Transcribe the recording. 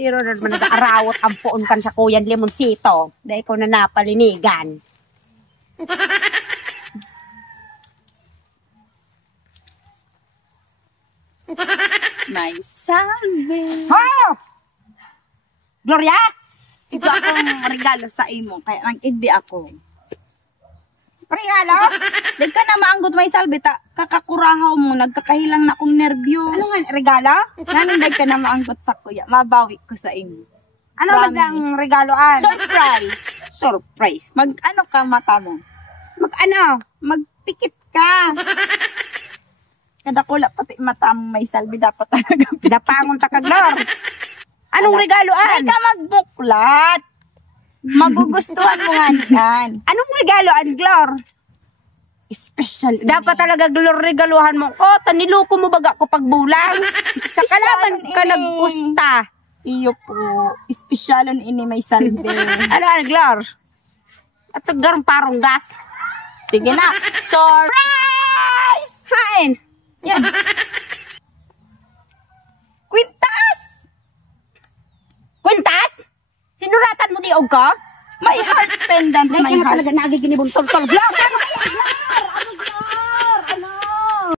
Pero naman nag-aarawat ang puon kan sa kuyan Limoncito. Dahil ko na napalinigan. May salve. Oh! Gloria? Ito akong regalo sa imo. Kaya nang hindi ako. Regalo? Di ka na maanggot may salve. Kakakurahaw mo. Nagkakahilang na akong nervyos. Ano nga regalo? Naninday ka na maanggot sa kuya. Mabawi ko sa imo. Ano magang regaloan? Surprise! Surprise. Mag-ano ka mata mo? Mag-ano? Magpikit ka. Kada kula pati mata mo may salve. Dapat talaga Dapangon ta ka, Glor. Anong regaloan? Ay ka magbuklat. Magugustuhan mo nga yan. Anong regaloan, Glor? Special. Dapat talaga, Glor, regaluhan mo. Oh, taniloko mo baga ko pagbulang. Sa kalaban ka nagpusta. Iyo po. Espesyalon ini may salve. Ano, Glor? At garong parong gas. Sige na. Surprise! Hain. Yan. Kwintas! Kwintas? Sinuratan mo di og ko? May heart pendant. May May heart. talaga nagiginibong tol-tol. Glor,